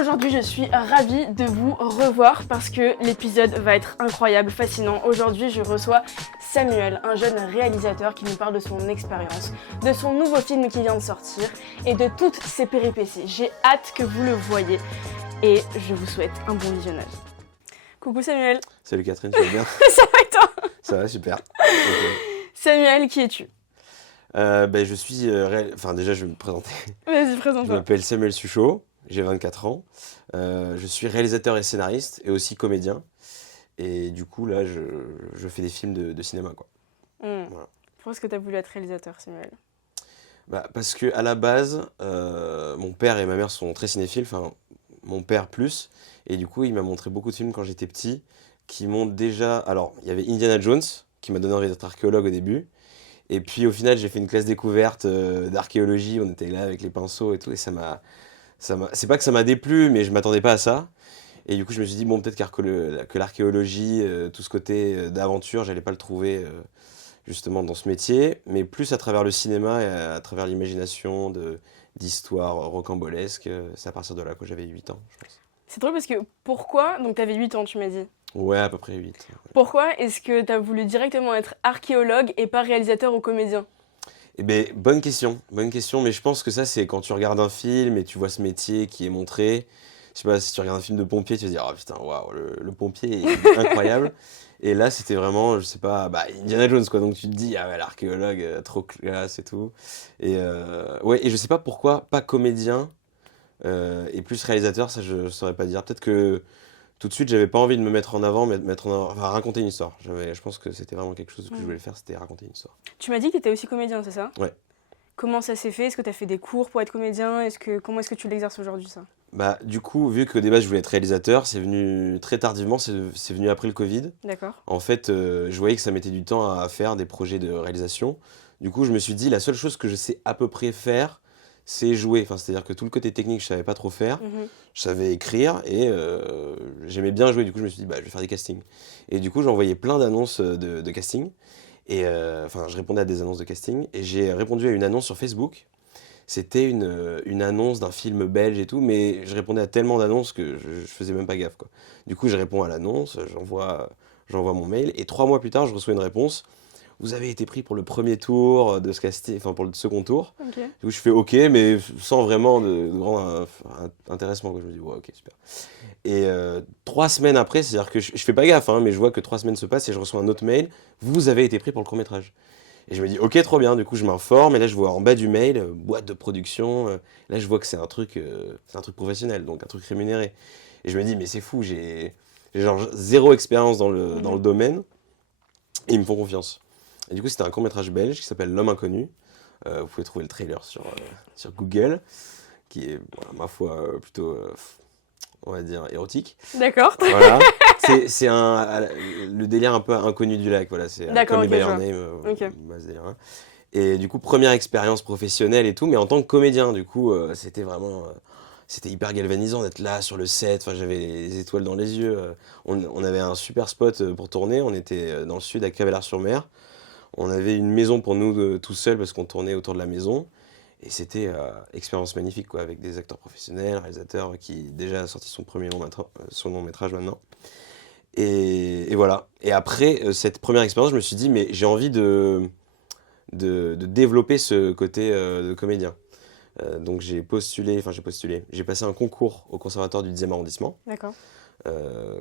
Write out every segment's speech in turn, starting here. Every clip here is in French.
aujourd'hui je suis ravie de vous revoir parce que l'épisode va être incroyable, fascinant. Aujourd'hui je reçois Samuel, un jeune réalisateur qui nous parle de son expérience, de son nouveau film qui vient de sortir et de toutes ses péripéties. J'ai hâte que vous le voyez et je vous souhaite un bon visionnage. Coucou Samuel. Salut Catherine, tu vas bien? Ça va et toi? Ça va, super. Okay. Samuel, qui es-tu? Je suis... déjà, je vais me présenter. Vas-y, Je présente-toi. m'appelle Samuel Suchot, j'ai 24 ans. Je suis réalisateur et scénariste et aussi comédien. Et du coup, là, je fais des films de cinéma, quoi. Voilà. Pourquoi est-ce que tu as voulu être réalisateur, Samuel? Parce que à la base, mon père et ma mère sont très cinéphiles, enfin, mon père plus. Et du coup, il m'a montré beaucoup de films quand j'étais petit qui m'ont déjà... Alors, il y avait Indiana Jones, qui m'a donné envie d'être archéologue au début. Et puis au final, j'ai fait une classe découverte d'archéologie. On était là avec les pinceaux et tout. Et c'est pas que ça m'a déplu, mais je m'attendais pas à ça. Et du coup, je me suis dit, bon, peut-être que l'archéologie, tout ce côté d'aventure, j'allais pas le trouver justement dans ce métier. Mais plus à travers le cinéma et à travers l'imagination d'histoires rocambolesques. C'est à partir de là que j'avais 8 ans, je pense. C'est drôle parce que pourquoi, donc tu avais 8 ans tu m'as dit. Ouais, à peu près 8. Ouais. Pourquoi est-ce que tu as voulu directement être archéologue et pas réalisateur ou comédien? Eh bien, bonne question, mais je pense que ça, c'est quand tu regardes un film et tu vois ce métier qui est montré. Je sais pas, si tu regardes un film de pompier, tu vas te dire, oh putain, waouh, le pompier est incroyable. Et là, c'était vraiment, je sais pas, Indiana Jones, quoi. Donc tu te dis, ah ouais, l'archéologue, trop classe et tout. Et ouais, et je sais pas pourquoi, pas comédien et plus réalisateur, ça, je saurais pas dire. Peut-être que tout de suite, j'avais pas envie de me mettre en avant, enfin, raconter une histoire. Je pense que c'était vraiment quelque chose que je voulais faire, c'était raconter une histoire. Tu m'as dit que tu étais aussi comédien, c'est ça? Ouais. Comment ça s'est fait? Est-ce que tu as fait des cours pour être comédien? Comment est-ce que tu l'exerces aujourd'hui, ça? Du coup, vu qu'au début je voulais être réalisateur, c'est venu très tardivement, c'est venu après le Covid. D'accord. En fait, je voyais que ça mettait du temps à faire des projets de réalisation. Du coup, je me suis dit, la seule chose que je sais à peu près faire, c'est jouer. Enfin, c'est-à-dire que tout le côté technique, je savais pas trop faire. Je savais écrire et j'aimais bien jouer. Du coup, je me suis dit, je vais faire des castings. Et du coup, j'envoyais plein d'annonces de casting. Et je répondais à des annonces de casting. Et j'ai répondu à une annonce sur Facebook. C'était une annonce d'un film belge et tout, mais je répondais à tellement d'annonces que je faisais même pas gaffe, quoi. Du coup, je réponds à l'annonce, j'envoie mon mail, et 3 mois plus tard, je reçois une réponse. Vous avez été pris pour le premier tour de ce casting, enfin pour le second tour. Okay. Du coup, je fais OK, mais sans vraiment de grand intéressement, quoi. Je me dis, ouais, OK, super. Et 3 semaines après, c'est-à-dire que je fais pas gaffe, hein, mais je vois que 3 semaines se passent et je reçois un autre mail. Vous avez été pris pour le court-métrage. Et je me dis, ok, trop bien. Du coup, je m'informe. Et là, je vois en bas du mail, boîte de production. Là, je vois que c'est un truc professionnel, donc un truc rémunéré. Et je me dis, mais c'est fou, j'ai genre 0 expérience dans le domaine. Et ils me font confiance. Et du coup, c'était un court-métrage belge qui s'appelle L'Homme Inconnu. Vous pouvez trouver le trailer sur Google, qui est, ma foi, plutôt, on va dire, érotique. D'accord. Voilà. C'est le délire un peu inconnu du lac, voilà, c'est comme By Your Name, ce délire-là. Et du coup, première expérience professionnelle et tout, mais en tant que comédien, du coup, c'était vraiment, c'était hyper galvanisant d'être là sur le set. Enfin, j'avais les étoiles dans les yeux. On avait un super spot pour tourner. On était dans le sud à Cavalère-sur-Mer. On avait une maison pour nous tout seuls parce qu'on tournait autour de la maison. Et c'était expérience magnifique, quoi, avec des acteurs professionnels, réalisateurs qui déjà a sorti son long métrage maintenant. Et voilà. Et après cette première expérience, je me suis dit, mais j'ai envie de développer ce côté de comédien. Donc j'ai passé un concours au conservatoire du 10e arrondissement. D'accord.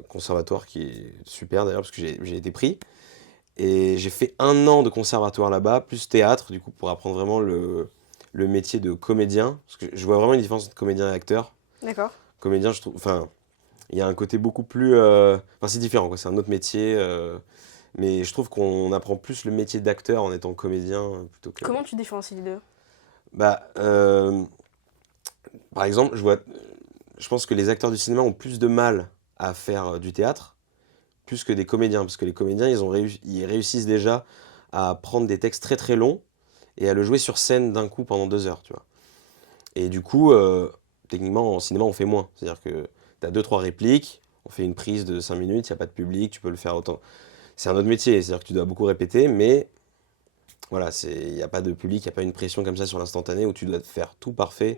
Conservatoire qui est super d'ailleurs, parce que j'ai été pris. Et j'ai fait 1 an de conservatoire là-bas, plus théâtre, du coup, pour apprendre vraiment le métier de comédien. Parce que je vois vraiment une différence entre comédien et acteur. D'accord. Comédien, je trouve... Enfin, il y a un côté beaucoup plus... c'est différent, quoi. C'est un autre métier. Mais je trouve qu'on apprend plus le métier d'acteur en étant comédien plutôt que... Comment tu différencies les deux? Par exemple, je pense que les acteurs du cinéma ont plus de mal à faire du théâtre, plus que des comédiens. Parce que les comédiens, ils réussissent déjà à prendre des textes très très longs et à le jouer sur scène d'un coup pendant 2 heures, tu vois. Et du coup, techniquement, en cinéma, on fait moins. C'est-à-dire que tu as 2-3 répliques, on fait une prise de 5 minutes, il n'y a pas de public, tu peux le faire autant. C'est un autre métier, c'est-à-dire que tu dois beaucoup répéter, mais Voilà, il n'y a pas de public, il n'y a pas une pression comme ça sur l'instantané où tu dois faire tout parfait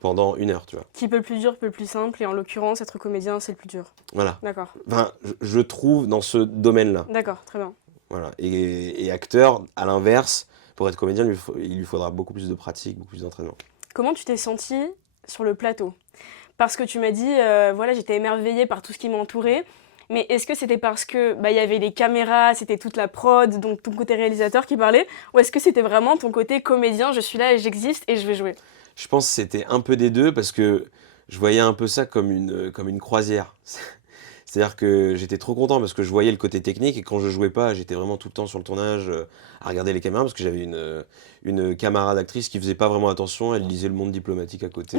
pendant 1 heure, tu vois. Qui peut le plus dur, peut le plus simple, et en l'occurrence, être comédien, c'est le plus dur. Voilà. D'accord. Enfin, je trouve dans ce domaine-là. D'accord, très bien. Voilà. Et acteur, à l'inverse, pour être comédien, il lui faudra beaucoup plus de pratique, beaucoup plus d'entraînement. Comment tu t'es senti sur le plateau? Parce que tu m'as dit, voilà, j'étais émerveillée par tout ce qui m'entourait. Mais est-ce que c'était parce que y avait les caméras, c'était toute la prod, donc ton côté réalisateur qui parlait, ou est-ce que c'était vraiment ton côté comédien, je suis là et j'existe et je vais jouer? Je pense que c'était un peu des deux parce que je voyais un peu ça comme une croisière. C'est-à-dire que j'étais trop content parce que je voyais le côté technique et quand je jouais pas, j'étais vraiment tout le temps sur le tournage à regarder les caméras parce que j'avais une camarade actrice qui faisait pas vraiment attention, elle lisait Le Monde diplomatique à côté,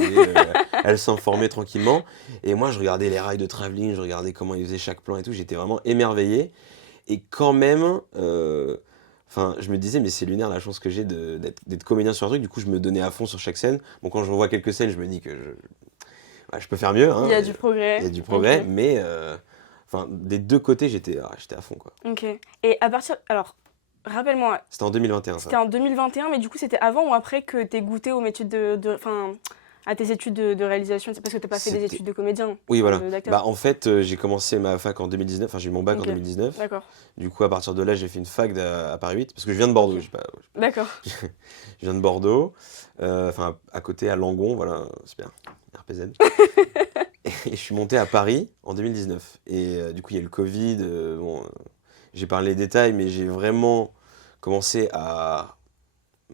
elle s'informait tranquillement et moi je regardais les rails de travelling, je regardais comment ils faisaient chaque plan et tout, j'étais vraiment émerveillé et quand même, je me disais mais c'est lunaire la chance que j'ai d'être comédien sur un truc, du coup je me donnais à fond sur chaque scène. Bon quand je revois quelques scènes, je me dis que je peux faire mieux. Hein. Il y a du progrès. Il y a du progrès, okay. mais des deux côtés, j'étais à fond, quoi. Ok. Et à partir... Alors, rappelle-moi. C'était en 2021, C'était en 2021, mais du coup, c'était avant ou après que t'aies goûté aux métiers à tes études de réalisation? C'est parce que t'as pas fait des études de comédien. Oui, voilà. En fait, j'ai commencé ma fac en 2019, enfin j'ai eu mon bac en 2019. D'accord. Du coup, à partir de là, j'ai fait une fac à Paris 8, parce que je viens de Bordeaux. D'accord. Je viens de Bordeaux, à côté, à Langon, voilà, c'est bien, RPZ. Et je suis monté à Paris en 2019. Et du coup, il y a eu le Covid. J'ai parlé des détails, mais j'ai vraiment commencé à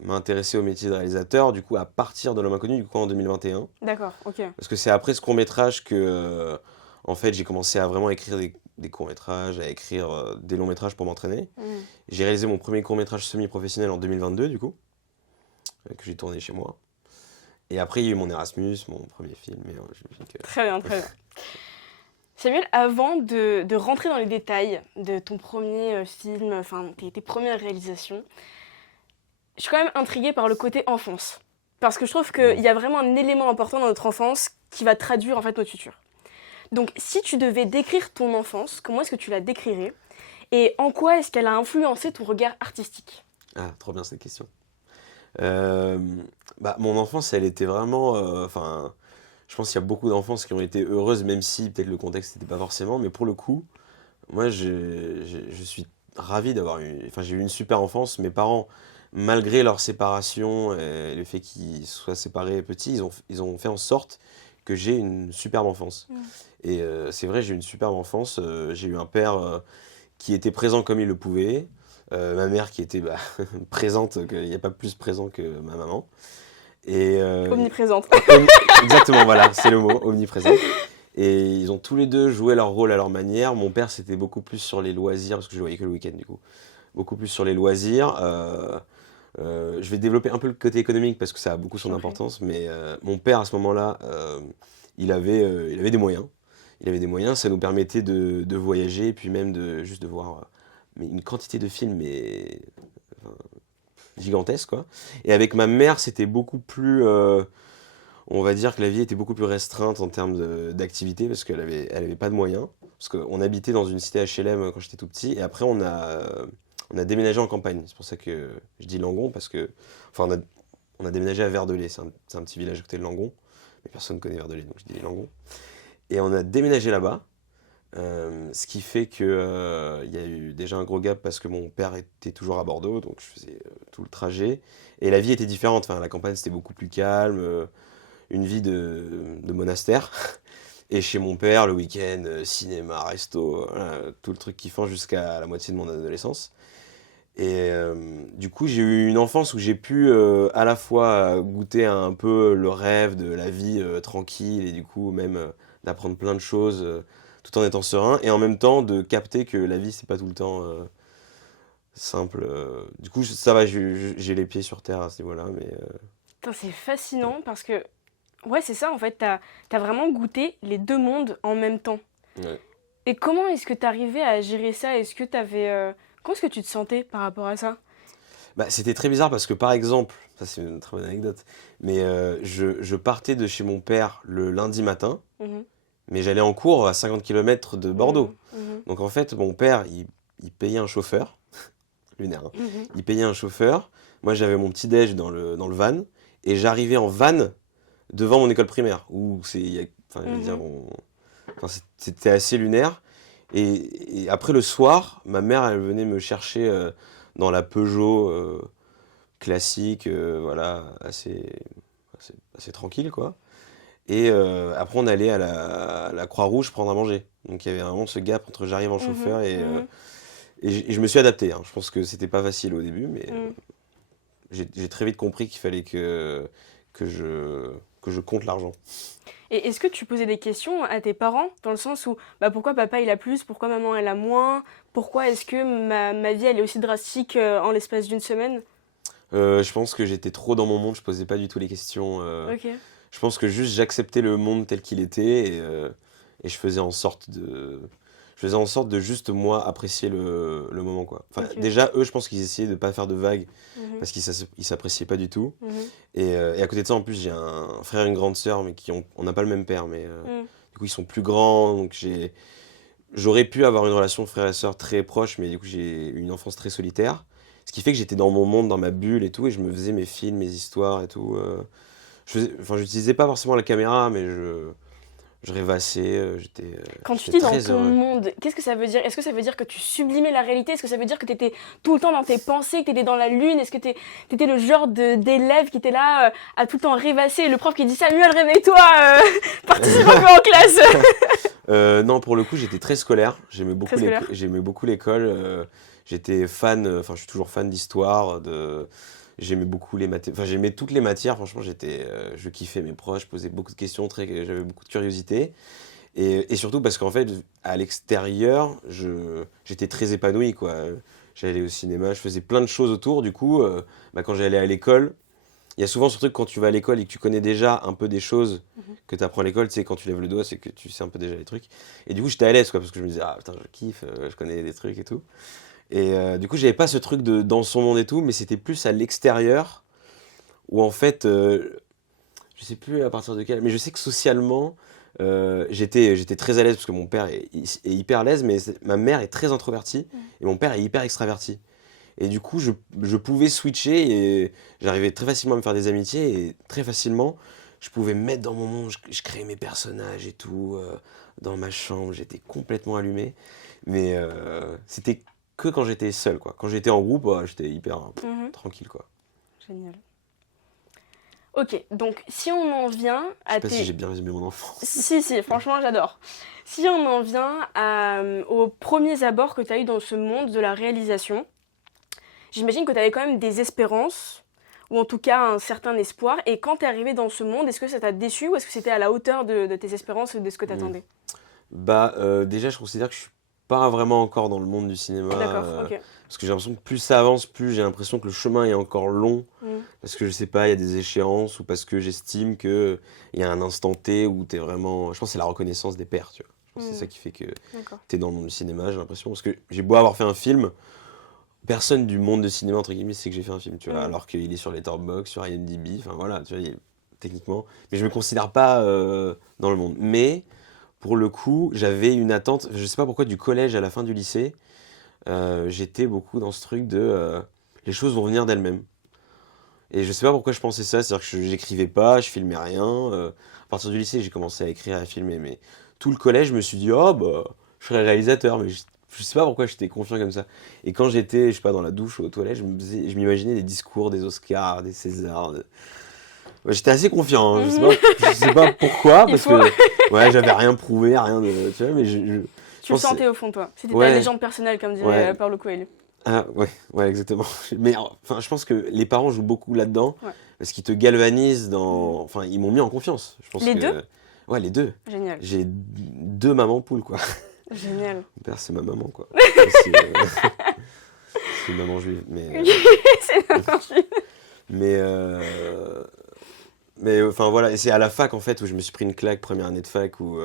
m'intéresser au métier de réalisateur, du coup, à partir de L'Homme Inconnu, du coup, en 2021. D'accord, ok. Parce que c'est après ce court-métrage que, en fait, j'ai commencé à vraiment écrire des courts-métrages, à écrire des longs-métrages pour m'entraîner. J'ai réalisé mon premier court-métrage semi-professionnel en 2022, du coup, que j'ai tourné chez moi. Et après, il y a eu mon Erasmus, mon premier film. Très bien, très bien. Samuel, avant de rentrer dans les détails de ton premier film, tes premières réalisations, je suis quand même intriguée par le côté enfance. Parce que je trouve qu'il y a vraiment un élément important dans notre enfance qui va traduire en fait notre futur. Donc, si tu devais décrire ton enfance, comment est-ce que tu la décrirais? Et en quoi est-ce qu'elle a influencé ton regard artistique? Ah, trop bien cette question. Mon enfance, elle était vraiment... je pense qu'il y a beaucoup d'enfances qui ont été heureuses, même si peut-être le contexte n'était pas forcément. Mais pour le coup, moi, je suis ravi d'avoir eu... Enfin, j'ai eu une super enfance. Mes parents, malgré leur séparation et le fait qu'ils soient séparés petits, ils ont fait en sorte que j'ai une superbe enfance. Et c'est vrai, j'ai eu une superbe enfance. J'ai eu un père qui était présent comme il le pouvait. Ma mère qui était présente, il n'y a pas plus présent que ma maman. Et, omniprésente. Exactement, voilà, c'est le mot, omniprésente. Et ils ont tous les deux joué leur rôle à leur manière. Mon père, c'était beaucoup plus sur les loisirs, parce que je voyais que le week-end du coup. Beaucoup plus sur les loisirs. Je vais développer un peu le côté économique parce que ça a beaucoup son importance. Mais mon père, à ce moment-là, il avait des moyens. Il avait des moyens, ça nous permettait de voyager et puis même juste de voir une quantité de films gigantesque, quoi. Et avec ma mère, c'était beaucoup plus... on va dire que la vie était beaucoup plus restreinte en termes d'activité parce qu'elle avait pas de moyens. Parce qu'on habitait dans une cité HLM quand j'étais tout petit. Et après, on a déménagé en campagne. C'est pour ça que je dis Langon parce que... Enfin, on a déménagé à Verdelais. C'est un petit village à côté de Langon. Mais personne ne connaît Verdelais, donc je dis Langon. Et on a déménagé là-bas. Ce qui fait que y a eu déjà un gros gap parce que mon père était toujours à Bordeaux, donc je faisais tout le trajet. Et la vie était différente. Enfin, la campagne, c'était beaucoup plus calme. Une vie de monastère. Et chez mon père, le week-end, cinéma, resto, voilà, tout le truc kiffant jusqu'à la moitié de mon adolescence. Et du coup, j'ai eu une enfance où j'ai pu à la fois goûter un peu le rêve de la vie tranquille et du coup même d'apprendre plein de choses tout en étant serein et en même temps de capter que la vie c'est pas tout le temps simple. Du coup, ça va, j'ai les pieds sur terre à ce niveau-là. Mais c'est fascinant parce que ouais, c'est ça en fait, t'as vraiment goûté les deux mondes en même temps. Ouais. Et comment est-ce que t'arrivais à gérer ça? Est-ce que comment est-ce que tu te sentais par rapport à ça? C'était très bizarre parce que par exemple, ça c'est une très bonne anecdote, mais je partais de chez mon père le lundi matin, mais j'allais en cours à 50 km de Bordeaux. Donc en fait, mon père, il payait un chauffeur lunaire. Hein. Il payait un chauffeur. Moi, j'avais mon petit déj dans le van. Et j'arrivais en van devant mon école primaire. Où c'était assez lunaire. Et après, le soir, ma mère, elle venait me chercher dans la Peugeot classique, voilà, assez tranquille, quoi. Et après, on allait à la Croix-Rouge prendre à manger. Donc, il y avait vraiment ce gap entre j'arrive en chauffeur et je me suis adapté. Hein. Je pense que c'était pas facile au début, mais j'ai très vite compris qu'il fallait que je compte l'argent. Et est-ce que tu posais des questions à tes parents, dans le sens où pourquoi papa il a plus, pourquoi maman elle a moins, pourquoi est-ce que ma vie elle est aussi drastique en l'espace d'une semaine? Je pense que j'étais trop dans mon monde, je posais pas du tout les questions. Ok. Je pense que juste j'acceptais le monde tel qu'il était et je faisais en sorte de juste moi apprécier le moment, quoi. Enfin, déjà eux, je pense qu'ils essayaient de pas faire de vagues parce qu'ils s'appréciaient pas du tout. Et à côté de ça, en plus, j'ai un frère et une grande sœur, mais on n'a pas le même père, mais du coup ils sont plus grands, donc j'aurais pu avoir une relation frère et sœur très proche, mais du coup j'ai eu une enfance très solitaire. Ce qui fait que j'étais dans mon monde, dans ma bulle et tout, et je me faisais mes films, mes histoires et tout. J'utilisais pas forcément la caméra, mais je rêvassais, Quand tu j'étais dis dans très ton heureux. monde, qu'est-ce que ça veut dire? Est-ce que ça veut dire que tu sublimais la réalité? Est-ce que ça veut dire que tu étais tout le temps dans tes pensées, que tu étais dans la lune? Est-ce que tu étais le genre d'élève qui était là à tout le temps rêvasser? Le prof qui dit Samuel, réveille-toi, participe un peu en classe. Non, pour le coup, j'étais très scolaire. J'aimais beaucoup Très scolaire. j'aimais beaucoup l'école. J'étais fan, enfin, je suis toujours fan d'histoire. J'aimais beaucoup les matières. Enfin, j'aimais toutes les matières. Franchement, je kiffais mes profs. Je posais beaucoup de questions. J'avais beaucoup de curiosité. Et surtout parce qu'en fait, à l'extérieur, j'étais très épanoui, quoi. J'allais au cinéma, je faisais plein de choses autour. Du coup, quand j'allais à l'école, il y a souvent ce truc quand tu vas à l'école et que tu connais déjà un peu des choses que tu apprends à l'école, tu sais, quand tu lèves le doigt, c'est que tu sais un peu déjà les trucs. Et du coup, j'étais à l'aise, quoi, parce que je me disais, ah putain, je kiffe, je connais des trucs et tout. Et du coup, j'avais pas ce truc de dans son monde et tout, mais c'était plus à l'extérieur où en fait, je sais plus à partir de quel, mais je sais que socialement, j'étais très à l'aise parce que mon père est hyper à l'aise, mais ma mère est très introvertie et mon père est hyper extraverti. Et du coup, je pouvais switcher et j'arrivais très facilement à me faire des amitiés et très facilement, je pouvais me mettre dans mon monde, je créais mes personnages et tout, dans ma chambre, j'étais complètement allumé. Mais c'était que quand j'étais seul, quoi. Quand j'étais en groupe, j'étais hyper tranquille, quoi. Génial. Ok, donc si on en vient à... Je sais pas si j'ai bien résumé mon enfance. Si, franchement, j'adore. Si on en vient aux premiers abords que tu as eu dans ce monde de la réalisation, j'imagine que tu avais quand même des espérances, ou en tout cas un certain espoir. Et quand tu es arrivé dans ce monde, est-ce que ça t'a déçu ou est-ce que c'était à la hauteur de tes espérances et de ce que tu attendais? Déjà, je considère que je suis pas vraiment encore dans le monde du cinéma. D'accord, ok. Parce que j'ai l'impression que plus ça avance, plus j'ai l'impression que le chemin est encore long. Parce que je sais pas, il y a des échéances ou parce que j'estime qu'il y a un instant T où t'es vraiment. Je pense que c'est la reconnaissance des pairs, tu vois. Je pense que c'est ça qui fait que t'es dans le monde du cinéma, j'ai l'impression. Parce que j'ai beau avoir fait un film, personne du monde du cinéma, entre guillemets, sait que j'ai fait un film, tu vois. Alors qu'il est sur Letterboxd, sur IMDb, enfin voilà, tu vois, techniquement. Mais je me considère pas dans le monde. Mais pour le coup, j'avais une attente, je sais pas pourquoi, du collège à la fin du lycée. J'étais beaucoup dans ce truc de les choses vont venir d'elles-mêmes. Et je sais pas pourquoi je pensais ça, c'est-à-dire que j'écrivais pas, je filmais rien. À partir du lycée, j'ai commencé à écrire et à filmer, mais tout le collège, je me suis dit, oh bah, je serai réalisateur, mais je sais pas pourquoi j'étais confiant comme ça. Et quand j'étais, je sais pas, dans la douche ou aux toilettes, je m'imaginais des discours, des Oscars, des Césars. Ouais, j'étais assez confiant, hein. Je sais pas pourquoi, parce que ouais, j'avais rien prouvé, rien de. Tu vois, mais tu le sentais au fond de toi. C'était ta légende personnelle, comme dirait Paulo Coelho. Ah ouais, exactement. Mais enfin, je pense que les parents jouent beaucoup là-dedans, parce qu'ils te galvanisent dans. Enfin, ils m'ont mis en confiance. Je pense les deux? Ouais, les deux. Génial. J'ai 2 mamans poules, quoi. Génial. Mon père, c'est ma maman, quoi. C'est une maman juive, mais. C'est une maman juive. Mais enfin voilà, et c'est à la fac en fait où je me suis pris une claque, première année de fac, où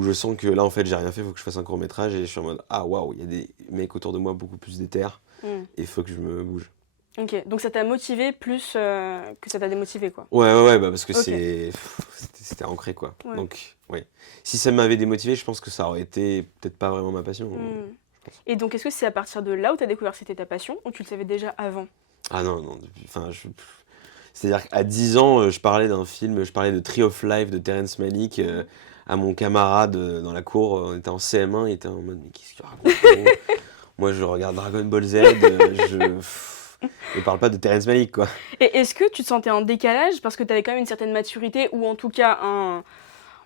je sens que là en fait j'ai rien fait, il faut que je fasse un court métrage et je suis en mode ah waouh, il y a des mecs autour de moi beaucoup plus déter et il faut que je me bouge. Ok, donc ça t'a motivé plus que ça t'a démotivé, quoi. Ouais, parce que c'était ancré, quoi. Donc ouais, si ça m'avait démotivé, je pense que ça aurait été peut-être pas vraiment ma passion. Je pense. Et donc, est-ce que c'est à partir de là où tu as découvert que c'était ta passion ou tu le savais déjà avant? Ah non, c'est-à-dire qu'à 10 ans, je parlais d'un film, je parlais de Tree of Life de Terrence Malick à mon camarade dans la cour. On était en CM1, il était en mode mais qu'est-ce que tu racontes, gros? Moi je regarde Dragon Ball Z, je parle pas de Terrence Malick quoi. Et est-ce que tu te sentais en décalage parce que tu avais quand même une certaine maturité ou en tout cas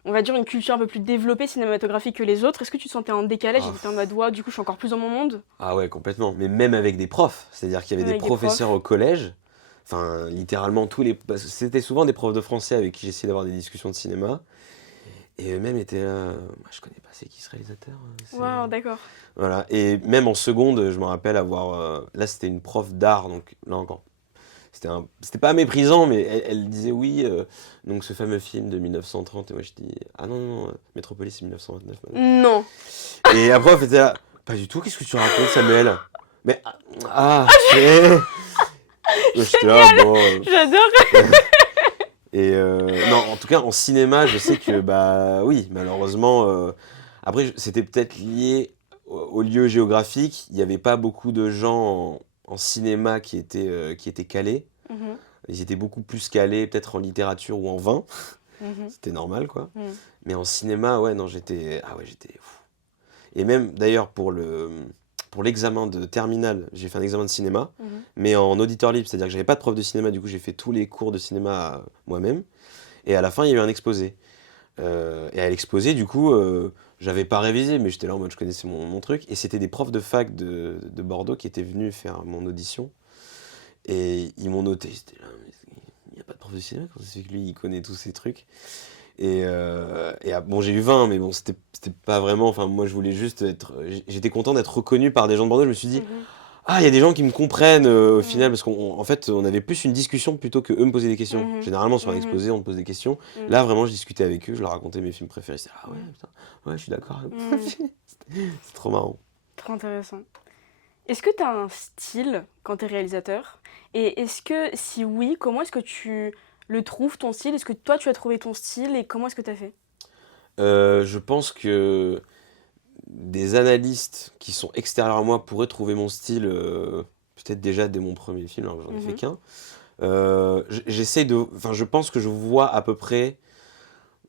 on va dire une culture un peu plus développée cinématographique que les autres? Est-ce que tu te sentais en décalage et tu étais en mode ouais, du coup je suis encore plus dans mon monde? Ah ouais, complètement. Mais même avec des profs, c'est-à-dire qu'il y avait des professeurs au collège, enfin littéralement c'était souvent des profs de français avec qui j'essayais d'avoir des discussions de cinéma. Et eux-mêmes étaient là, moi je connais pas c'est qui ce réalisateur. Waouh, d'accord. Voilà, et même en seconde, je me rappelle avoir, là c'était une prof d'art, donc là encore, c'était pas méprisant, mais elle disait oui, donc ce fameux film de 1930, et moi je dis, ah non, Métropolis c'est 1929. Madame. Non. Et la prof était là, pas du tout, qu'est-ce que tu racontes Samuel? Mais, j'étais là, bon... J'adore. Et non, en tout cas, en cinéma, je sais que, bah oui, malheureusement, après, c'était peut-être lié au lieu géographique. Il n'y avait pas beaucoup de gens en cinéma qui étaient calés. Mhm. Ils étaient beaucoup plus calés, peut-être en littérature ou en vin. Mhm. C'était normal, quoi. Mhm. Mais en cinéma, ouais, non, j'étais fou. Et même, d'ailleurs, pour l'examen de terminale, j'ai fait un examen de cinéma, mais en auditeur libre, c'est-à-dire que j'avais pas de prof de cinéma, du coup j'ai fait tous les cours de cinéma moi-même, et à la fin il y a eu un exposé. Et à l'exposé, du coup, j'avais pas révisé, mais j'étais là en mode je connaissais mon truc, et c'était des profs de fac de Bordeaux qui étaient venus faire mon audition, et ils m'ont noté, j'étais là, mais il n'y a pas de prof de cinéma, quand c'est que lui il connaît tous ces trucs. Et bon, j'ai eu 20, mais bon, c'était pas vraiment. Enfin, moi, je voulais juste être. J'étais content d'être reconnu par des gens de Bordeaux. Je me suis dit, ah, il y a des gens qui me comprennent au final, parce qu'en fait, on avait plus une discussion plutôt que eux me poser des questions. Généralement, sur un exposé, on te pose des questions. Là, vraiment, je discutais avec eux, je leur racontais mes films préférés. C'était, ah ouais, putain, ouais, je suis d'accord. C'est trop marrant. Trop intéressant. Est-ce que tu as un style quand tu es réalisateur? Et est-ce que, si oui, comment est-ce que tu le trouves, ton style? Est-ce que toi, tu as trouvé ton style et comment est-ce que tu as fait? Je pense que des analystes qui sont extérieurs à moi pourraient trouver mon style, peut-être déjà dès mon premier film, alors que j'en ai fait qu'un. Je pense que je vois à peu près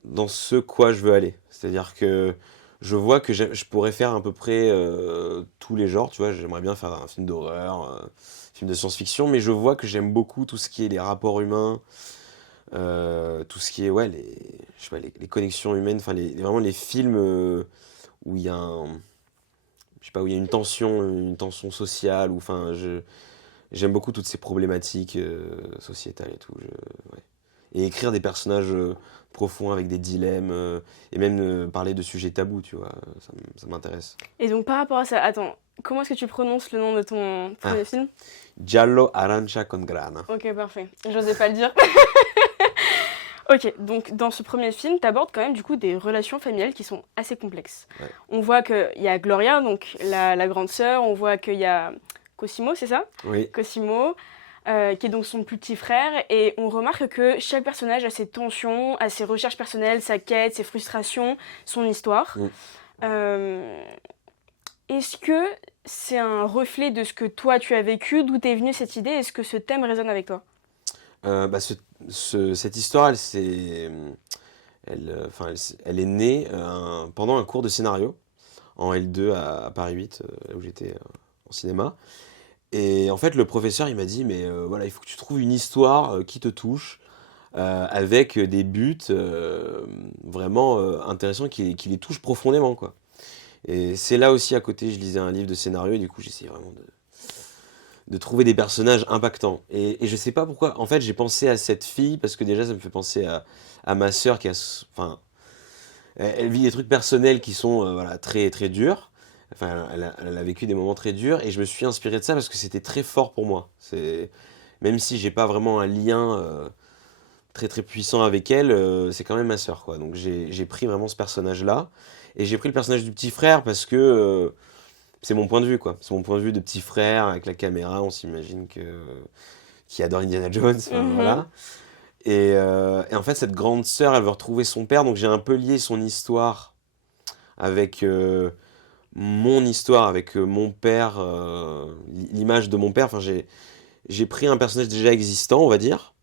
dans ce quoi je veux aller. C'est-à-dire que je vois que je pourrais faire à peu près tous les genres, tu vois. J'aimerais bien faire un film d'horreur, un film de science-fiction, mais je vois que j'aime beaucoup tout ce qui est les rapports humains, tout ce qui est les connexions humaines, enfin vraiment les films où il y a où il y a une tension sociale, ou enfin j'aime beaucoup toutes ces problématiques sociétales et tout. Ouais. Et écrire des personnages profonds avec des dilemmes et même parler de sujets tabous, tu vois, ça m'intéresse. Et donc par rapport à ça, attends, comment est-ce que tu prononces le nom de ton premier film? Giallo Arancia con Grana. Ok, parfait. J'osais pas le dire. Ok, donc dans ce premier film, tu abordes quand même du coup des relations familiales qui sont assez complexes. Ouais. On voit qu'il y a Gloria, donc la grande sœur, on voit qu'il y a Cosimo, c'est ça? Oui. Cosimo, qui est donc son plus petit frère, et on remarque que chaque personnage a ses tensions, a ses recherches personnelles, sa quête, ses frustrations, son histoire. Oui. Est-ce que c'est un reflet de ce que toi tu as vécu, d'où t'es venue cette idée? Est-ce que ce thème résonne avec toi? Cette histoire, elle est née pendant un cours de scénario en L2 à Paris 8, là où j'étais en cinéma. Et en fait, le professeur, il m'a dit, mais voilà, il faut que tu trouves une histoire qui te touche, avec des buts vraiment intéressants qui les touchent profondément, quoi. Et c'est là aussi, à côté, je lisais un livre de scénario, et du coup, j'essayais vraiment de trouver des personnages impactants. Et je sais pas pourquoi, en fait, j'ai pensé à cette fille, parce que déjà, ça me fait penser à ma sœur qui elle vit des trucs personnels qui sont voilà, très, très durs. Enfin, elle a vécu des moments très durs, et je me suis inspiré de ça parce que c'était très fort pour moi. Même si j'ai pas vraiment un lien très, très puissant avec elle, c'est quand même ma sœur, quoi. Donc j'ai pris vraiment ce personnage-là, et j'ai pris le personnage du petit frère parce que c'est mon point de vue, quoi. C'est mon point de vue de petit frère avec la caméra. On s'imagine qui adore Indiana Jones, voilà. Et en fait, cette grande sœur, elle veut retrouver son père, donc j'ai un peu lié son histoire avec mon histoire avec mon père, l'image de mon père. Enfin, j'ai pris un personnage déjà existant, on va dire,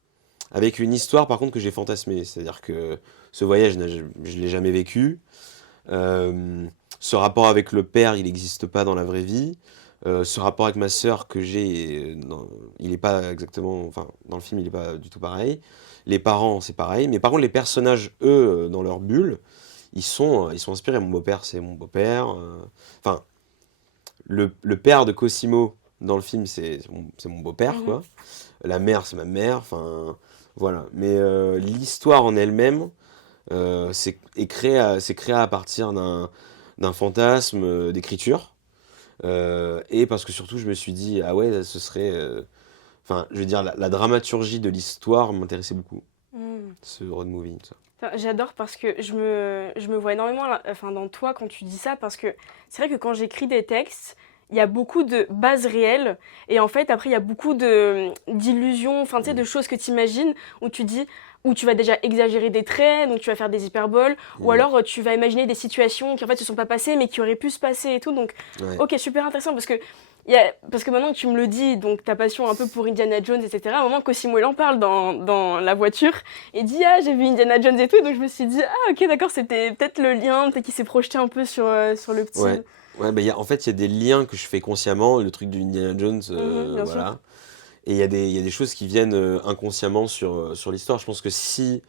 avec une histoire par contre que j'ai fantasmée. C'est-à-dire que ce voyage, je ne l'ai jamais vécu. Ce rapport avec le père, il n'existe pas dans la vraie vie. Ce rapport avec ma sœur que j'ai, il n'est pas exactement, enfin, dans le film, il n'est pas du tout pareil. Les parents, c'est pareil. Mais par contre, les personnages, eux, dans leur bulle, ils sont inspirés. Mon beau-père, c'est mon beau-père. Enfin, le père de Cosimo dans le film, c'est mon beau-père, quoi. La mère, c'est ma mère. Enfin, voilà. Mais l'histoire en elle-même, c'est créé à partir d'un fantasme d'écriture. Et parce que surtout, je me suis dit, ah ouais, ce serait. Enfin, je veux dire, la dramaturgie de l'histoire m'intéressait beaucoup. Ce road movie, tout ça. Enfin, j'adore parce que je me vois énormément enfin, dans toi quand tu dis ça, parce que c'est vrai que quand j'écris des textes, il y a beaucoup de bases réelles et en fait après il y a beaucoup d'illusions, enfin tu sais, de choses que tu imagines où tu dis, où tu vas déjà exagérer des traits, donc tu vas faire des hyperboles, ou alors tu vas imaginer des situations qui en fait se sont pas passées mais qui auraient pu se passer et tout, donc ok, super intéressant parce que parce que maintenant que tu me le dis, donc ta passion un peu pour Indiana Jones, etc., à un moment, Cosimo, il en parle dans la voiture, et dit « Ah, j'ai vu Indiana Jones et tout », donc je me suis dit « Ah, ok, d'accord, c'était peut-être le lien, peut-être qu'il s'est projeté un peu sur le petit... » Ouais, bah, en fait, il y a des liens que je fais consciemment, le truc de Indiana Jones, bien voilà. sûr. Et il y a des choses qui viennent inconsciemment sur l'histoire. Je pense que si...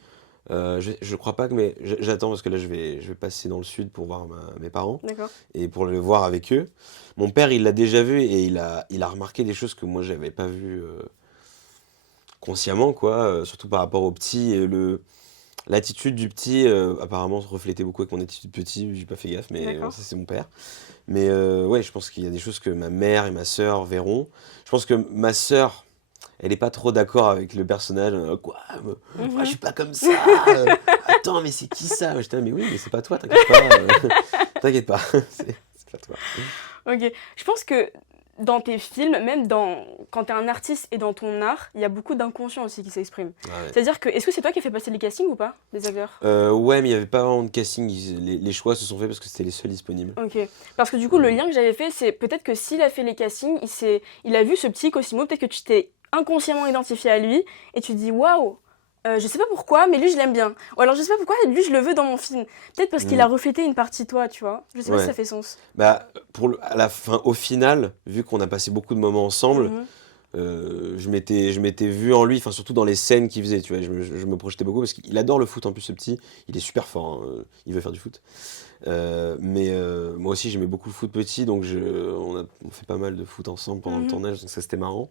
je crois pas que... Mais j'attends parce que là, je vais passer dans le sud pour voir mes parents. D'accord. Et pour le voir avec eux. Mon père, il l'a déjà vu et il a remarqué des choses que moi, j'avais pas vues consciemment, quoi. Surtout par rapport au petit. Et l'attitude du petit, apparemment, se reflétait beaucoup avec mon attitude petit. J'ai pas fait gaffe, mais bon, D'accord. ça, c'est mon père. Mais ouais, je pense qu'il y a des choses que ma mère et ma sœur verront. Je pense que ma sœur, elle est pas trop d'accord avec le personnage. Quoi moi, je suis pas comme ça. Attends, mais c'est qui ça? J'étais là, mais oui, mais c'est pas toi, t'inquiète pas. T'inquiète pas, c'est pas toi. Ok. Je pense que dans tes films, même quand t'es un artiste et dans ton art, il y a beaucoup d'inconscient aussi qui s'exprime. Ah ouais. C'est-à-dire que, est-ce que c'est toi qui as fait passer les castings ou pas, des acteurs? Ouais, mais il y avait pas vraiment de casting. Les choix se sont faits parce que c'était les seuls disponibles. Ok. Parce que du coup, le lien que j'avais fait, c'est peut-être que s'il a fait les castings, il a vu ce petit Cosimo, peut-être que tu t'es inconsciemment identifié à lui, et tu te dis waouh, je sais pas pourquoi, mais lui je l'aime bien. Ou alors je sais pas pourquoi, lui je le veux dans mon film. Peut-être parce qu'il a reflété une partie de toi, tu vois. Je sais pas si ça fait sens. Bah, à la fin, au final, vu qu'on a passé beaucoup de moments ensemble, Mhm. je m'étais vu en lui, enfin surtout dans les scènes qu'il faisait, tu vois, je me projetais beaucoup parce qu'il adore le foot en plus, ce petit, il est super fort, hein, il veut faire du foot. Mais moi aussi j'aimais beaucoup le foot petit, donc on fait pas mal de foot ensemble pendant le tournage, donc ça c'était marrant.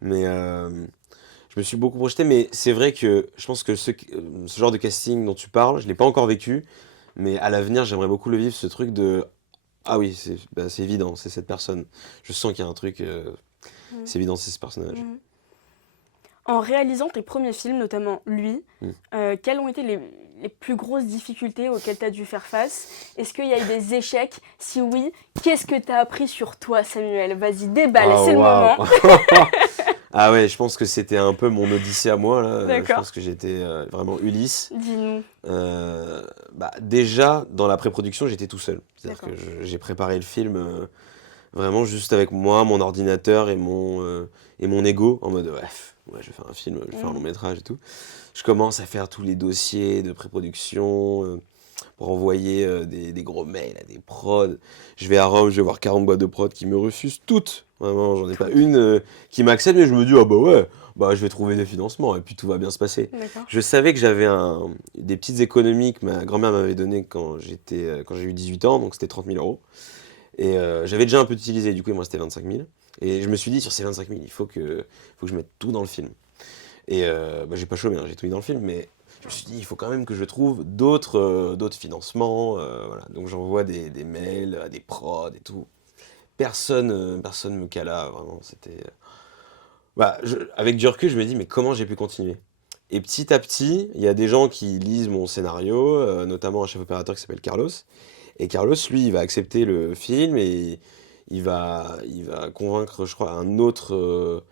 Mais je me suis beaucoup projeté, mais c'est vrai que je pense que ce genre de casting dont tu parles, je l'ai pas encore vécu, mais à l'avenir j'aimerais beaucoup le vivre, ce truc de ah oui, c'est évident, c'est cette personne. Je sens qu'il y a un truc, c'est évident, c'est ce personnage. Mhm. En réalisant tes premiers films, notamment lui, quelles ont été les plus grosses difficultés auxquelles tu as dû faire face? Est-ce qu'il y a eu des échecs? Si oui, qu'est-ce que tu as appris sur toi, Samuel? Vas-y, déballe, c'est le moment. Ah ouais, je pense que c'était un peu mon odyssée à moi, là. Je D'accord. pense que j'étais vraiment Ulysse. Dis-nous. Déjà, dans la pré-production, j'étais tout seul. C'est-à-dire D'accord. que j'ai préparé le film vraiment juste avec moi, mon ordinateur et mon ego, en mode ouais, je vais faire un film, je vais faire un long métrage et tout. Je commence à faire tous les dossiers de pré-production pour envoyer des gros mails à des prods. Je vais à Rome, je vais voir 40 boîtes de prod qui me refusent toutes. Vraiment, j'en ai pas une qui m'accepte, mais je me dis, ah bah ouais, bah je vais trouver des financements et puis tout va bien se passer. D'accord. Je savais que j'avais des petites économies que ma grand-mère m'avait données quand j'ai eu 18 ans, donc c'était 30 000 euros. Et j'avais déjà un peu utilisé, du coup il me restait 25 000. Et je me suis dit, sur ces 25 000, il faut que je mette tout dans le film. Et j'ai pas chômé, hein, j'ai tout mis dans le film, mais je me suis dit, il faut quand même que je trouve d'autres financements. Voilà. Donc j'envoie des mails à des prods et tout. Personne me cala, vraiment. C'était. Avec du recul, je me dis, mais comment j'ai pu continuer? Et petit à petit, il y a des gens qui lisent mon scénario, notamment un chef opérateur qui s'appelle Carlos. Et Carlos, lui, il va accepter le film et il va convaincre, je crois, un autre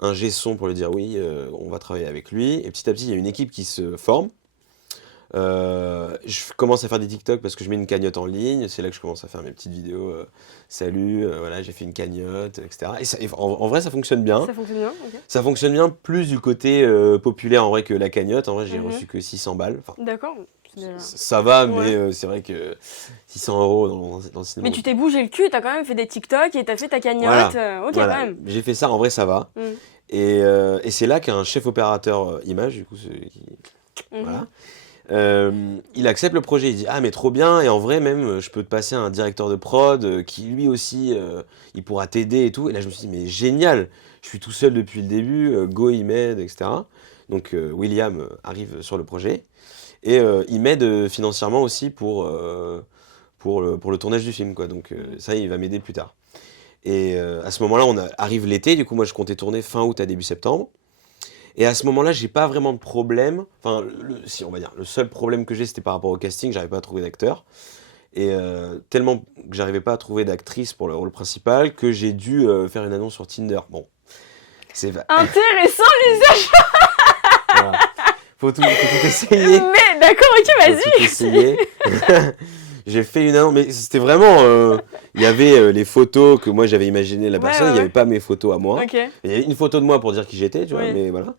ingé son pour lui dire oui, on va travailler avec lui. Et petit à petit, il y a une équipe qui se forme. Je commence à faire des TikTok parce que je mets une cagnotte en ligne. C'est là que je commence à faire mes petites vidéos. Salut, voilà, j'ai fait une cagnotte, etc. Et en vrai, ça fonctionne bien. Ça fonctionne bien, ok. Ça fonctionne bien plus du côté populaire en vrai que la cagnotte. En vrai, j'ai reçu que 600 balles. Enfin, d'accord. ça va, mais c'est vrai que 600 € dans le cinéma. Mais tu t'es bougé le cul, t'as quand même fait des TikTok et t'as fait ta cagnotte. Ok, voilà. quand même. J'ai fait ça, en vrai, ça va. Et c'est là qu'un chef opérateur image, du coup, voilà. Il accepte le projet, il dit ah mais trop bien, et en vrai même je peux te passer un directeur de prod qui lui aussi il pourra t'aider et tout. Et là je me suis dit mais génial, je suis tout seul depuis le début, go il m'aide, etc. Donc William arrive sur le projet et il m'aide financièrement aussi pour le tournage du film, quoi. Donc ça il va m'aider plus tard. Et à ce moment-là arrive l'été, du coup moi je comptais tourner fin août à début septembre. Et à ce moment-là, j'ai pas vraiment de problème. Enfin, si on va dire, le seul problème que j'ai, c'était par rapport au casting. J'arrivais pas à trouver d'acteur. Et tellement que j'arrivais pas à trouver d'actrice pour le rôle principal, que j'ai dû faire une annonce sur Tinder. Bon, c'est intéressant l'usage. Voilà. Faut tout essayer. Mais d'accord, ok, vas-y. Faut tout essayer. J'ai fait une annonce, mais c'était vraiment... Il y avait les photos que moi j'avais imaginé la personne, il n'y avait pas mes photos à moi. Okay. Il y avait une photo de moi pour dire qui j'étais, tu vois, mais voilà.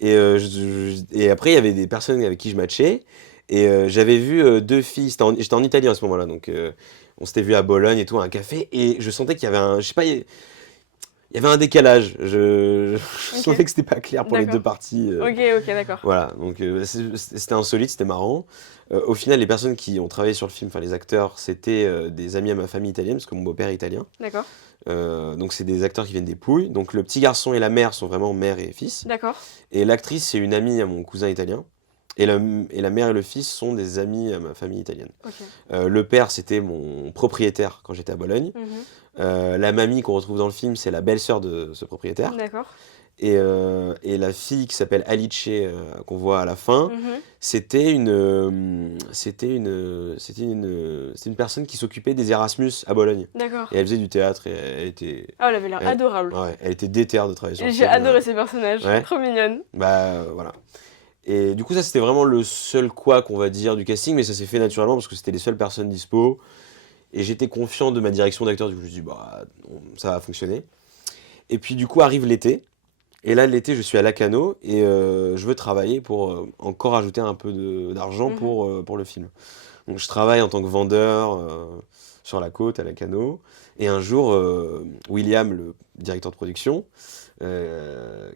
Et après, il y avait des personnes avec qui je matchais. Et j'avais vu 2 filles, j'étais en Italie à ce moment-là, donc on s'était vu à Bologne et tout, à un café. Et je sentais qu'il y avait je sais pas, il y avait un décalage. Je sentais que c'était pas clair pour les deux parties. Ok, d'accord. Voilà, donc c'était insolite, c'était marrant. Au final, les personnes qui ont travaillé sur le film, enfin les acteurs, c'était des amis à ma famille italienne, parce que mon beau-père est italien. D'accord. Donc c'est des acteurs qui viennent des Pouilles. Donc le petit garçon et la mère sont vraiment mère et fils. D'accord. Et l'actrice, c'est une amie à mon cousin italien. Et la mère et le fils sont des amis à ma famille italienne. Okay. Le père, c'était mon propriétaire quand j'étais à Bologne. La mamie qu'on retrouve dans le film, c'est la belle-sœur de ce propriétaire. D'accord. Et la fille qui s'appelle Alice, qu'on voit à la fin, c'était une personne qui s'occupait des Erasmus à Bologne. D'accord. Et elle faisait du théâtre et elle était... Ah, elle avait l'air adorable. Ouais, elle était déterre de travailler sur le film. J'ai adoré ces personnages, trop mignonne. Bah voilà. Et du coup ça c'était vraiment le seul couac qu'on va dire du casting, mais ça s'est fait naturellement parce que c'était les seules personnes dispo. Et j'étais confiant de ma direction d'acteur, du coup je me suis dit bah ça va fonctionner. Et puis du coup arrive l'été. Et là, l'été, je suis à Lacanau et je veux travailler pour encore ajouter un peu d'argent pour le film. Donc, je travaille en tant que vendeur sur la côte à Lacanau. Et un jour, William, le directeur de production,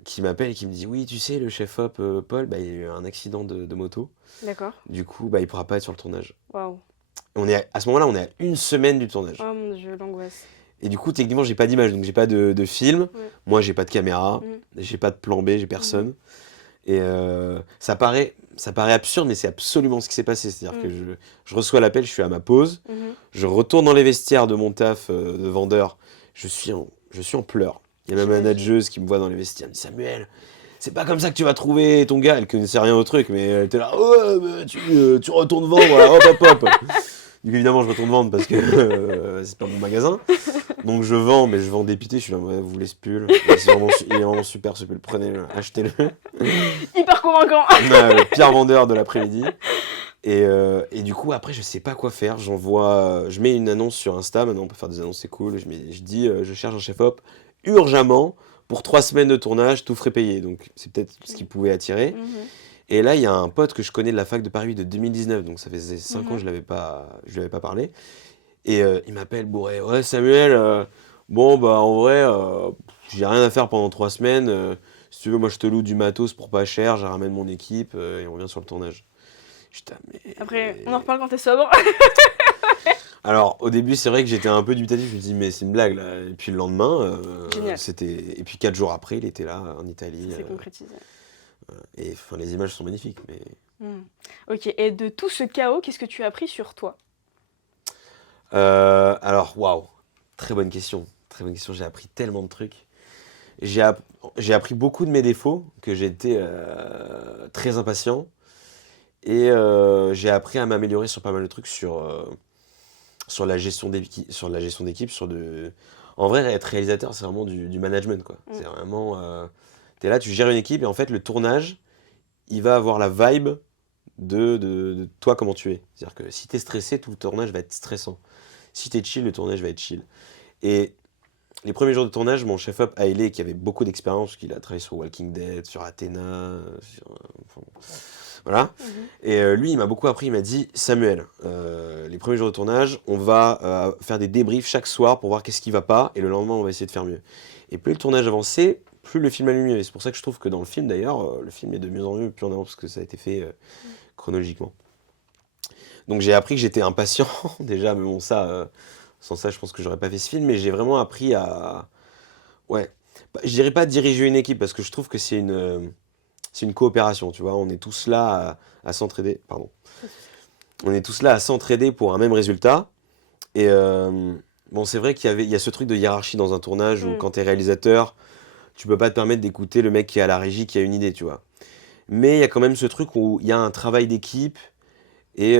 qui m'appelle et qui me dit « Oui, tu sais, le chef-op, Paul, bah, il a eu un accident de moto. D'accord. Du coup, bah, il pourra pas être sur le tournage. » Waouh. À ce moment-là, on est à 1 semaine du tournage. Oh mon Dieu, l'angoisse. Et du coup, techniquement, j'ai pas d'image, donc j'ai pas de film. Moi, j'ai pas de caméra, j'ai pas de plan B, j'ai personne. Et ça paraît absurde, mais c'est absolument ce qui s'est passé. C'est-à-dire que je reçois l'appel, je suis à ma pause, je retourne dans les vestiaires de mon taf de vendeur, je suis en pleurs. Il y a ma manageuse qui me voit dans les vestiaires, elle me dit Samuel, c'est pas comme ça que tu vas trouver ton gars. Elle connaissait rien au truc, mais elle était là, ouais, tu retournes vendre, voilà, hop. Du coup, évidemment, je retourne vendre parce que c'est pas mon magasin. Donc, je vends, mais je vends dépité. Je suis là, ouais, vous voulez ce pull? Il est vraiment super ce pull. Prenez-le, achetez-le. Hyper convaincant. Le pire vendeur de l'après-midi. Et du coup, après, je sais pas quoi faire. Je mets une annonce sur Insta. Maintenant, on peut faire des annonces, c'est cool. Je dis, je cherche un chef-op urgemment pour 3 semaines de tournage, tout frais payé. Donc, c'est peut-être ce qui pouvait attirer. Et là, il y a un pote que je connais de la fac de Paris de 2019, donc ça faisait 5 ans que je lui avais pas parlé. Et il m'appelle bourré. Ouais, Samuel, bon, bah en vrai, j'ai rien à faire pendant 3 semaines. Si tu veux, moi je te loue du matos pour pas cher, je ramène mon équipe et on revient sur le tournage. Après, on en reparle quand t'es sobre. Alors, au début, c'est vrai que j'étais un peu dubitatif. Je me dis, mais c'est une blague là. Et puis le lendemain, et puis 4 jours après, il était là en Italie. C'est concrétisé. Et enfin, les images sont magnifiques. Mais... Ok, et de tout ce chaos, qu'est-ce que tu as appris sur toi? Alors, waouh, très bonne question. Très bonne question, j'ai appris tellement de trucs. J'ai appris beaucoup de mes défauts, que j'étais très impatient. Et j'ai appris à m'améliorer sur pas mal de trucs, sur la gestion d'équipe, En vrai, être réalisateur, c'est vraiment du management, quoi. C'est vraiment... T'es là, tu gères une équipe et en fait, le tournage, il va avoir la vibe de toi, comment tu es. C'est-à-dire que si t'es stressé, tout le tournage va être stressant. Si t'es chill, le tournage va être chill. Et les premiers jours de tournage, mon chef-op, Hailey, qui avait beaucoup d'expérience, qu'il a travaillé sur Walking Dead, sur Athena, enfin, voilà. Et lui, il m'a beaucoup appris, il m'a dit, Samuel, les premiers jours de tournage, on va faire des débriefs chaque soir pour voir qu'est-ce qui va pas, et le lendemain, on va essayer de faire mieux. Et plus le tournage avançait, plus le film allait mieux. Et c'est pour ça que je trouve que dans le film, d'ailleurs, le film est de mieux en mieux, plus en avant, parce que ça a été fait chronologiquement. Donc j'ai appris que j'étais impatient, déjà, mais bon, ça... sans ça, je pense que j'aurais pas fait ce film, mais j'ai vraiment appris à... Ouais. Je dirais pas diriger une équipe, parce que je trouve que c'est une coopération, tu vois. On est tous là à s'entraider. Pardon. On est tous là à s'entraider pour un même résultat. Et bon, c'est vrai qu'il y a ce truc de hiérarchie dans un tournage où quand t'es réalisateur, tu peux pas te permettre d'écouter le mec qui est à la régie, qui a une idée, tu vois. Mais il y a quand même ce truc où il y a un travail d'équipe. Et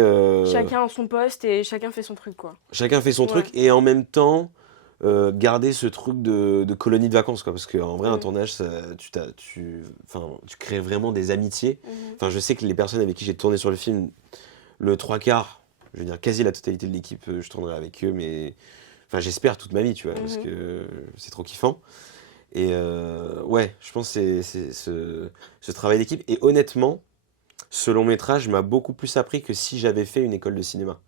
chacun a son poste et chacun fait son truc, quoi. Chacun fait son truc et en même temps garder ce truc de colonie de vacances, quoi. Parce qu'en vrai, un tournage, tu crées vraiment des amitiés. Enfin, je sais que les personnes avec qui j'ai tourné sur le film, le 3/4, je veux dire quasi la totalité de l'équipe, je tournerai avec eux, mais enfin, j'espère toute ma vie, tu vois, parce que c'est trop kiffant. Et ouais, je pense que c'est ce travail d'équipe. Et honnêtement, ce long métrage m'a beaucoup plus appris que si j'avais fait une école de cinéma.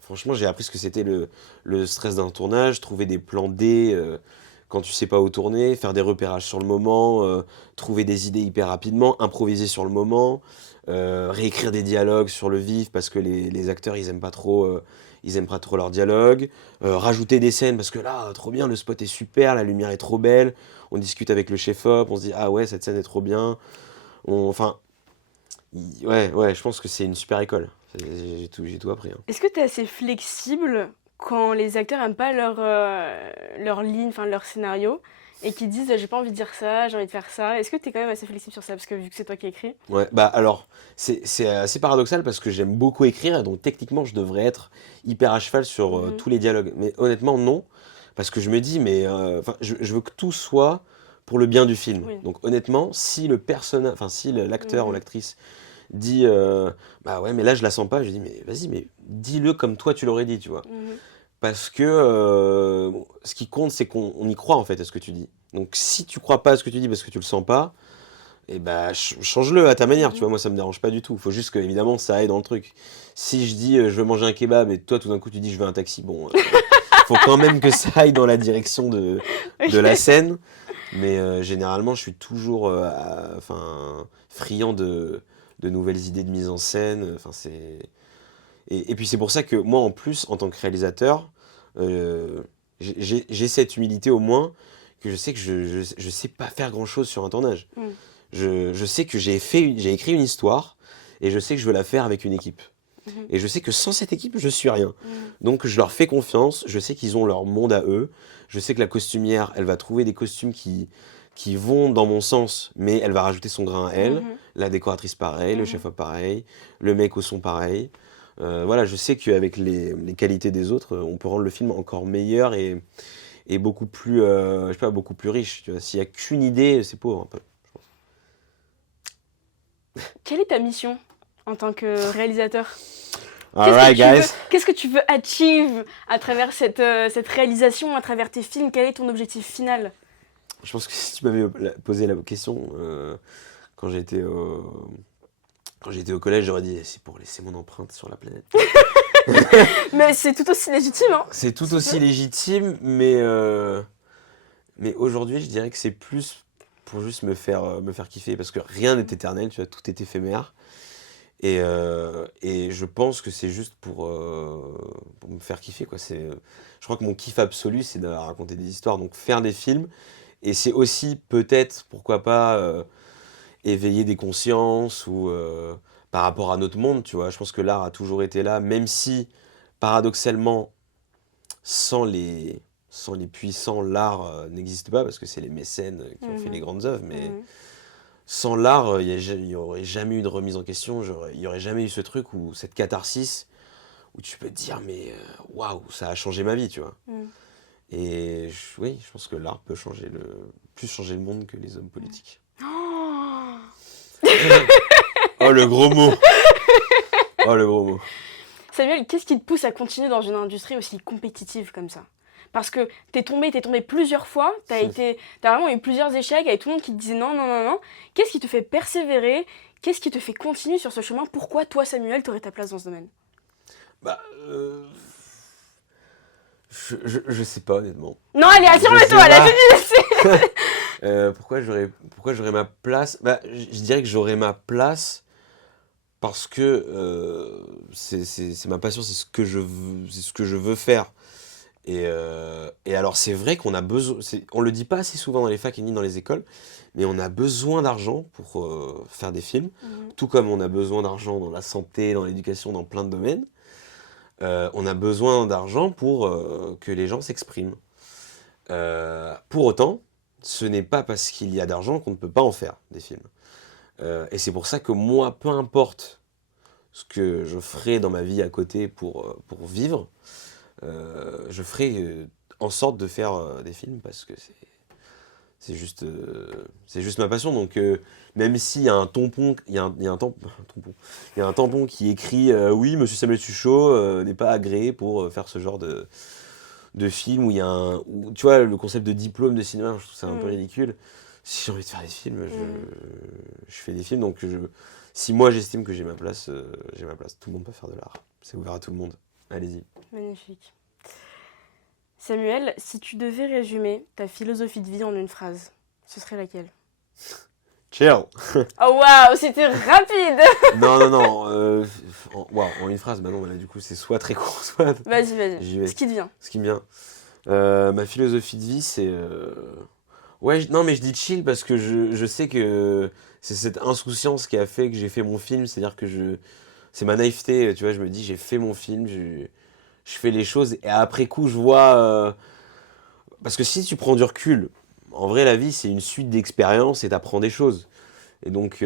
Franchement, j'ai appris ce que c'était le stress d'un tournage, trouver des plans D quand tu sais pas où tourner, faire des repérages sur le moment, trouver des idées hyper rapidement, improviser sur le moment, réécrire des dialogues sur le vif parce que les acteurs ils aiment pas trop leurs dialogues, rajouter des scènes parce que là, trop bien, le spot est super, la lumière est trop belle, on discute avec le chef-op, on se dit ah ouais, cette scène est trop bien. Enfin, ouais, je pense que c'est une super école. J'ai tout appris. Hein. Est-ce que tu es assez flexible quand les acteurs n'aiment pas leur ligne, enfin leur scénario, et qui disent j'ai pas envie de dire ça, j'ai envie de faire ça? Est-ce que tu es quand même assez flexible sur ça, parce que vu que c'est toi qui écris? Ouais, bah alors, c'est assez paradoxal parce que j'aime beaucoup écrire, donc techniquement je devrais être hyper à cheval sur tous les dialogues. Mais honnêtement, non, parce que je me dis, mais je veux que tout soit pour le bien du film. Oui. Donc honnêtement, si le personnage, enfin si l'acteur ou l'actrice dit bah ouais mais là je la sens pas, je dis mais vas-y mais dis-le comme toi tu l'aurais dit, tu vois. Parce que ce qui compte c'est qu'on y croit en fait à ce que tu dis. Donc si tu crois pas à ce que tu dis parce que tu le sens pas, et bah change-le à ta manière, tu vois, moi ça me dérange pas du tout. Faut juste que évidemment ça aille dans le truc. Si je dis je veux manger un kebab et toi tout d'un coup tu dis je veux un taxi, bon faut quand même que ça aille dans la direction de la scène. Mais généralement je suis toujours friand de nouvelles idées de mise en scène. Enfin, et puis c'est pour ça que moi, en plus, en tant que réalisateur, j'ai cette humilité au moins que je sais que je sais pas faire grand-chose sur un tournage. Je sais que j'ai écrit une histoire et je sais que je veux la faire avec une équipe. Et je sais que sans cette équipe, je suis rien. Donc je leur fais confiance, je sais qu'ils ont leur monde à eux, je sais que la costumière, elle va trouver des costumes qui vont dans mon sens, mais elle va rajouter son grain à elle. La décoratrice pareil, le chef-op pareil, le mec au son pareil. Voilà, je sais qu'avec les qualités des autres, on peut rendre le film encore meilleur et beaucoup plus, je sais pas, beaucoup plus riche. Tu vois. S'il n'y a qu'une idée, c'est pauvre un peu. Je pense. Quelle est ta mission en tant que réalisateur? Qu'est-ce que tu veux achieve à travers cette réalisation, à travers tes films? Quel est ton objectif final? Je pense que si tu m'avais posé la question quand j'étais au collège, j'aurais dit c'est pour laisser mon empreinte sur la planète. Mais c'est tout aussi légitime, hein. C'est tout aussi légitime, mais aujourd'hui, je dirais que c'est plus pour juste me faire kiffer, parce que rien n'est éternel, tu vois, tout est éphémère. Et je pense que c'est juste pour me faire kiffer, quoi. Je crois que mon kiff absolu, c'est de raconter des histoires, donc faire des films. Et c'est aussi peut-être, pourquoi pas, éveiller des consciences ou par rapport à notre monde, tu vois. Je pense que l'art a toujours été là, même si, paradoxalement, sans les puissants, l'art n'existe pas, parce que c'est les mécènes qui ont fait les grandes œuvres, mais sans l'art, il n'y aurait jamais eu de remise en question, il n'y aurait jamais eu ce truc, ou cette catharsis, où tu peux te dire, mais waouh, ça a changé ma vie, tu vois. Et oui, je pense que l'art peut plus changer le monde que les hommes politiques. Oh, le gros mot. Oh, le gros mot. Samuel, qu'est-ce qui te pousse à continuer dans une industrie aussi compétitive comme ça ? Parce que t'es tombé plusieurs fois, t'as vraiment eu plusieurs échecs avec tout le monde qui te disait non. Qu'est-ce qui te fait persévérer ? Qu'est-ce qui te fait continuer sur ce chemin ? Pourquoi toi, Samuel, t'aurais ta place dans ce domaine ? Je sais pas, honnêtement. Non, allez, affirme-toi, là, je pourquoi j'aurais ma place ? Je dirais que j'aurais ma place parce que c'est ma passion, c'est ce que je veux faire. Et alors, c'est vrai qu'on a besoin, on le dit pas assez souvent dans les facs ni dans les écoles, mais on a besoin d'argent pour faire des films, tout comme on a besoin d'argent dans la santé, dans l'éducation, dans plein de domaines. On a besoin d'argent pour que les gens s'expriment. Pour autant, ce n'est pas parce qu'il y a d'argent qu'on ne peut pas en faire des films. Et c'est pour ça que moi, peu importe ce que je ferai dans ma vie à côté pour vivre, je ferai en sorte de faire des films parce que c'est juste ma passion. Donc même s'il y a un tampon, il y a un tampon qui écrit oui, Monsieur Samuel Tuchot n'est pas agréé pour faire ce genre de film où il y a tu vois, le concept de diplôme de cinéma, je trouve ça un peu ridicule. Si j'ai envie de faire des films, je fais des films. Donc si moi j'estime que j'ai ma place, j'ai ma place. Tout le monde peut faire de l'art. C'est ouvert à tout le monde. Allez-y. Magnifique. Samuel, si tu devais résumer ta philosophie de vie en une phrase, ce serait laquelle ? Chill. Oh waouh, c'était rapide. Non. En une phrase, non, là du coup c'est soit très court, soit... Vas-y. J'y vais. Ce qui te vient. Ce qui me vient. Ma philosophie de vie, c'est... non, mais je dis chill parce que je sais que c'est cette insouciance qui a fait que j'ai fait mon film. C'est-à-dire que c'est ma naïveté, tu vois, je me dis j'ai fait mon film, je fais les choses et après coup je vois... parce que si tu prends du recul, en vrai la vie c'est une suite d'expériences et t'apprends des choses. Et donc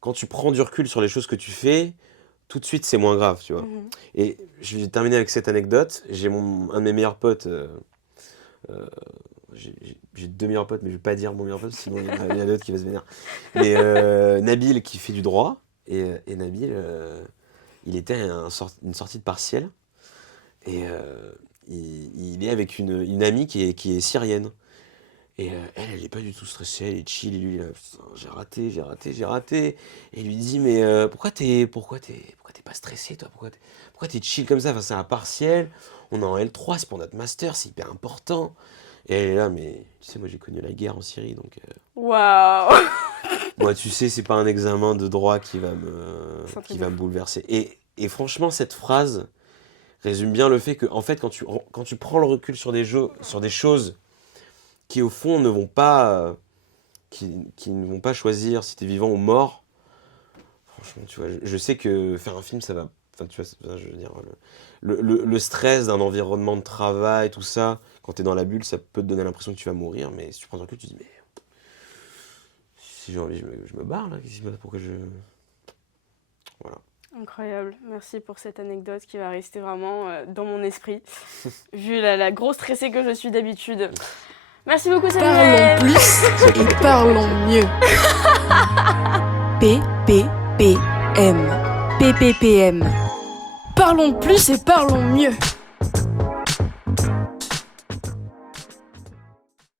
quand tu prends du recul sur les choses que tu fais, tout de suite c'est moins grave, tu vois. Et je vais terminer avec cette anecdote. J'ai un de mes meilleurs potes... j'ai deux meilleurs potes, mais je vais pas dire mon meilleur pote, sinon il y en a d'autres qui va se vénérer. Mais Nabil qui fait du droit, et Nabil, il était à une sortie de partiel, et il est avec une amie qui est syrienne. Et elle est pas du tout stressée, elle est chill, et lui, là, j'ai raté. Et il lui dit, mais pourquoi t'es pas stressé, toi ? Pourquoi t'es chill comme ça ? Enfin, c'est un partiel, on est en L3, c'est pour notre master, c'est hyper important. Et elle est là, mais tu sais, moi j'ai connu la guerre en Syrie, donc... Waouh. Moi, tu sais, c'est pas un examen de droit qui va me bouleverser. Et franchement, cette phrase résume bien le fait que, en fait, quand tu prends le recul sur des choses qui, au fond, ne vont pas... qui ne vont pas choisir si t'es vivant ou mort, franchement, tu vois, je sais que faire un film, ça va... Enfin, tu vois, je veux dire, le stress d'un environnement de travail, tout ça, quand t'es dans la bulle, ça peut te donner l'impression que tu vas mourir, mais si tu prends un recul, tu te dis, mais si j'ai envie, je me barre, là, pourquoi je... Voilà. Incroyable, merci pour cette anecdote qui va rester vraiment dans mon esprit, vu la grosse stressée que je suis d'habitude. Merci beaucoup, Samuel. Parlons plus et parlons mieux. PPPM. PPPM. Parlons plus et parlons mieux.